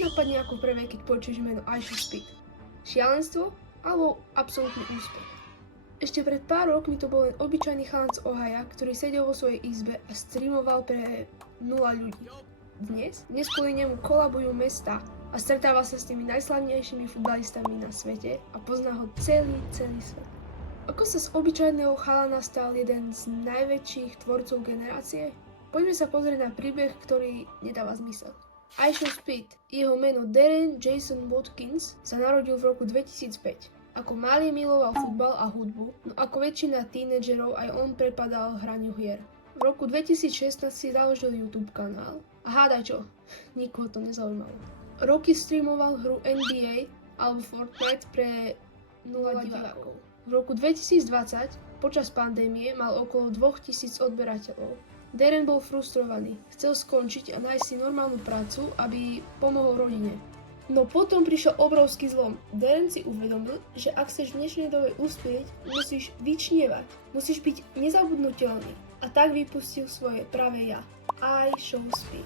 Napadne ako prvé, keď počuješ meno IShowSpeed. Šialenstvo alebo absolútny úspech. Ešte pred pár rokmi to bol len obyčajný chalan z Ohaja, ktorý sedel vo svojej izbe a streamoval pre 0 ľudí. Dnes kvôli nemu kolabujú mesta a stretáva sa s tými najslavnejšími futbalistami na svete a pozná ho celý svet. Ako sa z obyčajného chalana stal jeden z najväčších tvorcov generácie? Poďme sa pozrieť na príbeh, ktorý nedáva zmysel. IShowSpeed, jeho meno Darren Jason Watkins, sa narodil v roku 2005. Ako malý miloval futbal a hudbu, no ako väčšina tínedžerov aj on prepadal hraniu hier. V roku 2016 si založil YouTube kanál a hádaj čo, nikoho to nezaujímalo. Roky streamoval hru NBA alebo Fortnite pre 0 divákov. V roku 2020, počas pandémie, mal okolo 2000 odberateľov. Darren bol frustrovaný, chcel skončiť a nájsť si normálnu prácu, aby pomohol rodine. No potom prišiel obrovský zlom. Darren si uvedomil, že ak chceš v dnešnej dobe uspieť, musíš vyčnievať, musíš byť nezabudnutelný. A tak vypustil svoje pravé ja. IShowSpeed.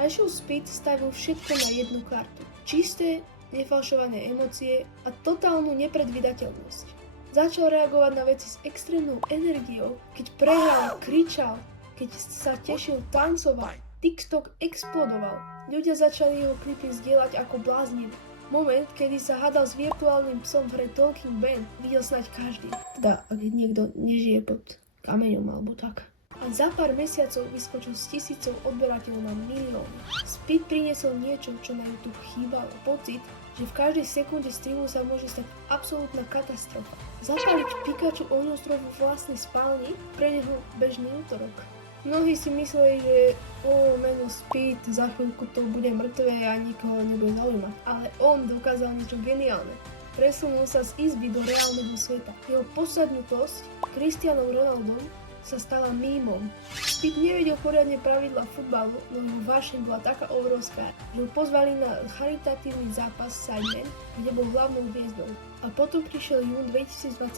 IShowSpeed stavil všetko na jednu kartu. Čisté, nefalšované emócie a totálnu nepredvídateľnosť. Začal reagovať na veci s extrémnou energiou, keď prehral, kričal, keď sa tešil, tancoval. TikTok explodoval. Ľudia začali jeho klipy zdieľať ako blázni. Moment, kedy sa hádal s virtuálnym psom v hre Talking Band, videl snáď každý. Teda, ak niekto nežije pod kameňom alebo tak. A za pár mesiacov vyskočil z tisícov odberateľov na milióny. Speed priniesol niečo, čo na YouTube chýbalo. Pocit, že v každej sekunde streamu sa môže stať absolútna katastrofa. Zapáliť Pikachu ohňostroj vo vlastnej spálni pre neho bežný útorok. Mnohí si mysleli, že meno Speed, za chvíľku to bude mŕtve a nikoho nebude zaujímať. Ale on dokázal niečo geniálne. Presunul sa z izby do reálneho sveta. Jeho posadnutosť Cristianom Ronaldom sa stala mímom. Speed nevedel poriadne pravidla futbalu, no jeho vášeň bola taká obrovská, že ho pozvali na charitatívny zápas Sidemen, kde bol hlavnou hviezdou. A potom prišiel jún 2023,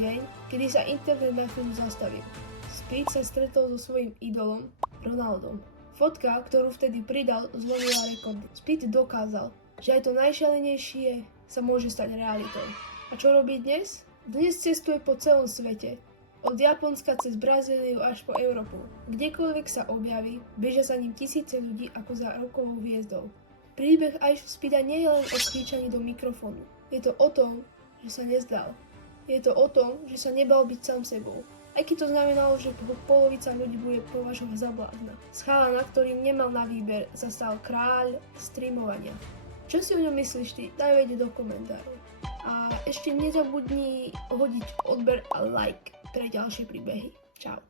deň, kedy sa internet na chvíľu zastavil. Speed sa stretol so svojím idolom, Ronaldom. Fotka, ktorú vtedy pridal, zlomila rekordy. Speed dokázal, že aj to najšialenejšie sa môže stať realitou. A čo robí dnes? Dnes cestuje po celom svete. Od Japonska cez Brazíliu až po Európu. Kdekoľvek sa objaví, bežia za ním tisíce ľudí ako za rokovou hviezdou. Príbeh IShowSpeeda nie je len o kričaní do mikrofónu. Je to o tom, že sa nezdal. Je to o tom, že sa nebal byť sám sebou. Aj keď to znamenalo, že polovica ľudí bude považovať za blázna. Z chalana, ktorý nemal na výber, sa stal kráľ streamovania. Čo si o ňom myslíš ty? Daj vedieť do komentárov. A ešte nezabudni hodiť odber a like pre ďalšie príbehy. Čau.